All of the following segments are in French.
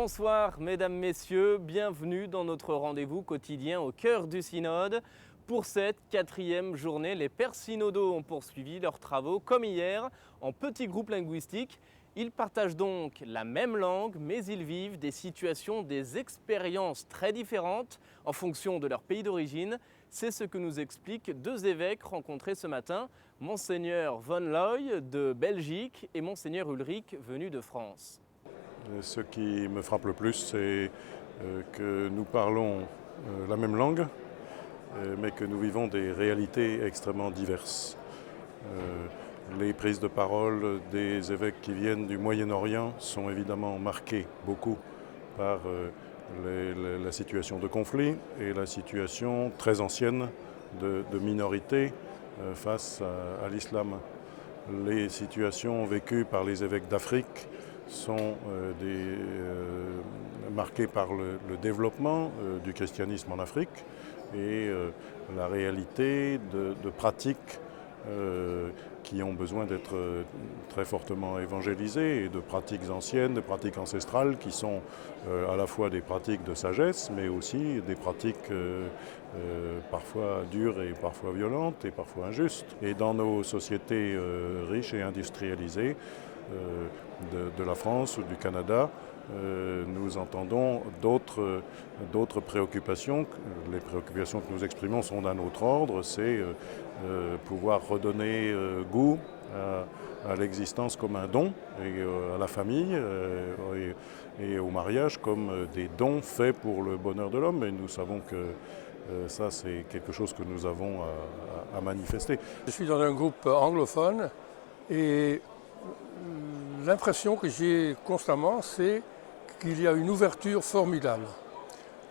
Bonsoir mesdames, messieurs, bienvenue dans notre rendez-vous quotidien au cœur du synode. Pour cette 4e journée, les pères synodaux ont poursuivi leurs travaux comme hier en petits groupes linguistiques. Ils partagent donc la même langue, mais ils vivent des situations, des expériences très différentes en fonction de leur pays d'origine. C'est ce que nous expliquent deux évêques rencontrés ce matin, Monseigneur Von Looy de Belgique et Monseigneur Ulrich venu de France. Ce qui me frappe le plus, c'est que nous parlons la même langue, mais que nous vivons des réalités extrêmement diverses. Les prises de parole des évêques qui viennent du Moyen-Orient sont évidemment marquées beaucoup par la situation de conflit et la situation très ancienne de minorité face à l'islam. Les situations vécues par les évêques d'Afrique sont marquées par le développement du christianisme en Afrique et la réalité de pratiques qui ont besoin d'être très fortement évangélisées et de pratiques anciennes, de pratiques ancestrales qui sont à la fois des pratiques de sagesse mais aussi des pratiques parfois dures et parfois violentes et parfois injustes. Et dans nos sociétés riches et industrialisées, de la France ou du Canada, nous entendons d'autres préoccupations. Les préoccupations que nous exprimons sont d'un autre ordre, c'est pouvoir redonner goût à l'existence comme un don, et à la famille et au mariage comme des dons faits pour le bonheur de l'homme. Et nous savons que ça, c'est quelque chose que nous avons à manifester. Je suis dans un groupe anglophone et l'impression que j'ai constamment, c'est qu'il y a une ouverture formidable.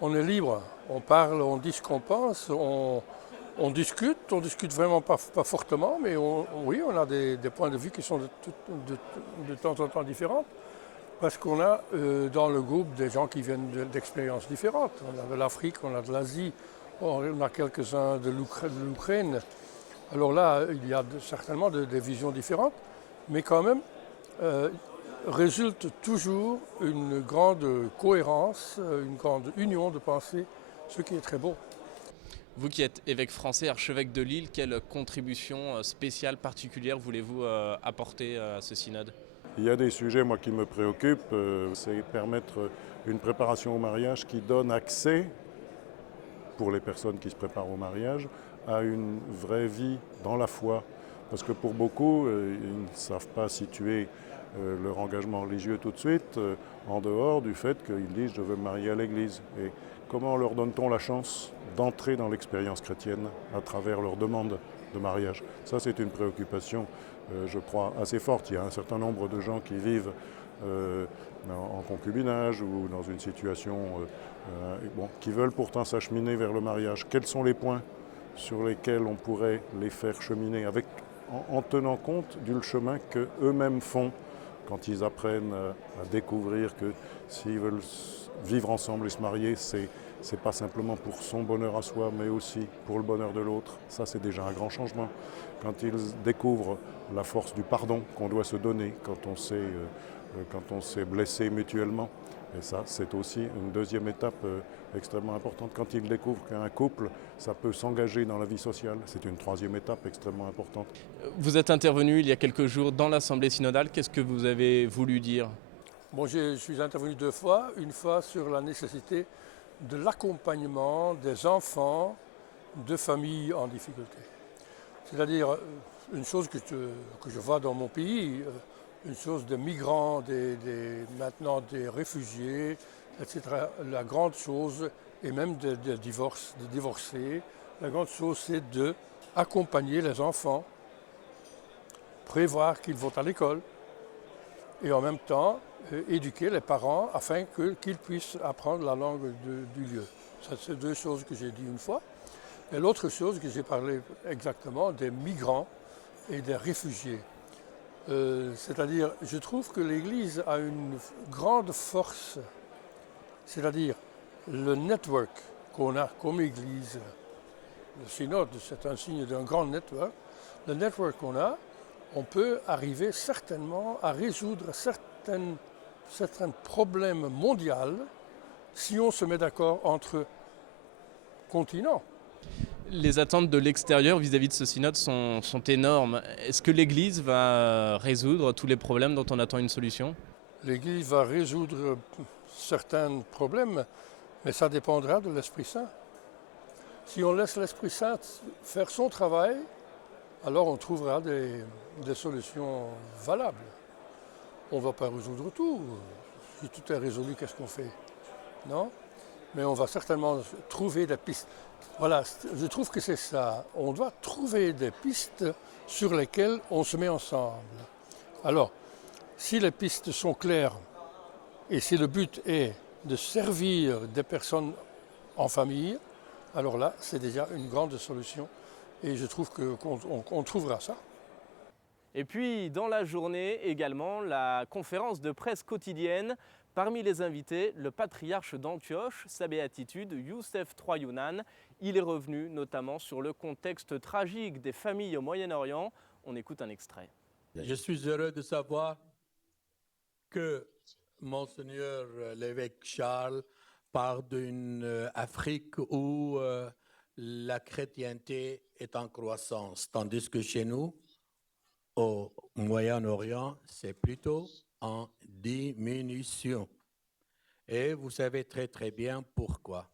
On est libre, on parle, on dit ce qu'on pense, on discute vraiment pas fortement, mais oui, on a des points de vue qui sont de temps en temps différents, parce qu'on a dans le groupe des gens qui viennent d'expériences différentes. On a de l'Afrique, on a de l'Asie, on a quelques-uns de l'Ukraine. Alors là, il y a certainement des visions différentes, mais quand même, résulte toujours une grande cohérence, une grande union de pensée, ce qui est très beau. Vous qui êtes évêque français, archevêque de Lille, quelle contribution spéciale, particulière voulez-vous apporter à ce synode ? Il y a des sujets, moi, qui me préoccupent, c'est permettre une préparation au mariage qui donne accès, pour les personnes qui se préparent au mariage, à une vraie vie dans la foi. Parce que pour beaucoup, ils ne savent pas situer leur engagement religieux tout de suite, en dehors du fait qu'ils disent « je veux me marier à l'église ». Et comment leur donne-t-on la chance d'entrer dans l'expérience chrétienne à travers leur demande de mariage ? Ça, c'est une préoccupation, je crois, assez forte. Il y a un certain nombre de gens qui vivent en concubinage ou dans une situation qui veulent pourtant s'acheminer vers le mariage. Quels sont les points sur lesquels on pourrait les faire cheminer en tenant compte du chemin qu'eux-mêmes font quand ils apprennent à découvrir que s'ils veulent vivre ensemble et se marier, c'est pas simplement pour son bonheur à soi, mais aussi pour le bonheur de l'autre. Ça, c'est déjà un grand changement. Quand ils découvrent la force du pardon qu'on doit se donner quand on s'est blessé mutuellement. Et ça, c'est aussi une deuxième étape extrêmement importante. Quand ils découvrent qu'un couple, ça peut s'engager dans la vie sociale, c'est une troisième étape extrêmement importante. Vous êtes intervenu il y a quelques jours dans l'Assemblée synodale. Qu'est-ce que vous avez voulu dire ? Bon, je suis intervenu 2 fois. Une fois sur la nécessité de l'accompagnement des enfants de familles en difficulté. C'est-à-dire une chose que je vois dans mon pays, une chose des migrants, maintenant des réfugiés, etc. La grande chose, et même des divorcés, la grande chose, c'est d'accompagner les enfants, prévoir qu'ils vont à l'école, et en même temps éduquer les parents afin qu'ils puissent apprendre la langue du lieu. Ça, c'est 2 choses que j'ai dit une fois. Et l'autre chose que j'ai parlé exactement des migrants et des réfugiés. C'est-à-dire, je trouve que l'Église a une grande force, c'est-à-dire le network qu'on a comme Église. Le synode, c'est un signe d'un grand network. Le network qu'on a, on peut arriver certainement à résoudre certaines certains problèmes mondiaux si on se met d'accord entre continents. Les attentes de l'extérieur vis-à-vis de ce synode sont énormes. Est-ce que l'Église va résoudre tous les problèmes dont on attend une solution? L'Église va résoudre certains problèmes, mais ça dépendra de l'Esprit Saint. Si on laisse l'Esprit Saint faire son travail, alors on trouvera des solutions valables. On ne va pas résoudre tout. Si tout est résolu, qu'est-ce qu'on fait? Non? Mais on va certainement trouver des pistes. Voilà, je trouve que c'est ça. On doit trouver des pistes sur lesquelles on se met ensemble. Alors, si les pistes sont claires et si le but est de servir des personnes en famille, alors là, c'est déjà une grande solution et je trouve qu'on trouvera ça. Et puis, dans la journée également, la conférence de presse quotidienne. Parmi les invités, le patriarche d'Antioche, sa béatitude, Youssef III Younan. Il est revenu notamment sur le contexte tragique des familles au Moyen-Orient. On écoute un extrait. Je suis heureux de savoir que Monseigneur l'évêque Charles part d'une Afrique où la chrétienté est en croissance, tandis que chez nous, au Moyen-Orient, c'est plutôt en diminution. Et vous savez très très bien pourquoi.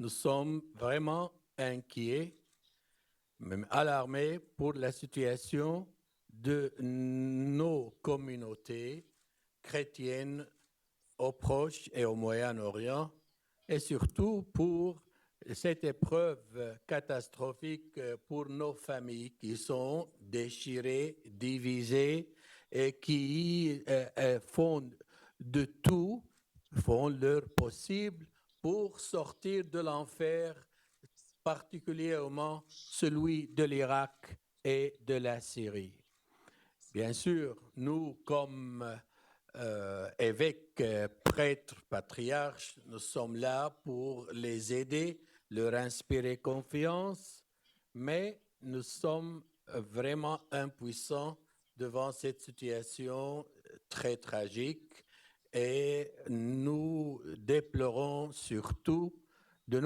Nous sommes vraiment inquiets, même alarmés pour la situation de nos communautés chrétiennes au Proche et au Moyen-Orient, et surtout pour cette épreuve catastrophique pour nos familles qui sont déchirées, divisées et qui font de tout, font leur possible pour sortir de l'enfer, particulièrement celui de l'Irak et de la Syrie. Bien sûr, nous, comme évêques, prêtres, patriarches, nous sommes là pour les aider, leur inspirer confiance, mais nous sommes vraiment impuissants devant cette situation très tragique et nous déplorons surtout de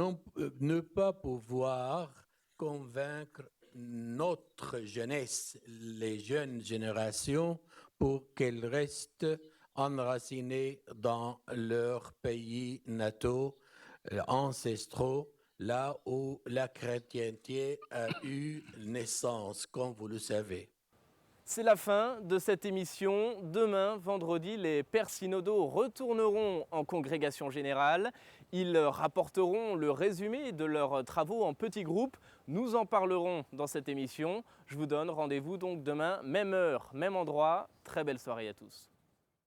ne pas pouvoir convaincre notre jeunesse, les jeunes générations, pour qu'elles restent enracinées dans leurs pays nataux, ancestraux, là où la chrétienté a eu naissance, comme vous le savez. C'est la fin de cette émission. Demain, vendredi, les pères synodaux retourneront en congrégation générale. Ils rapporteront le résumé de leurs travaux en petits groupes. Nous en parlerons dans cette émission. Je vous donne rendez-vous donc demain, même heure, même endroit. Très belle soirée à tous.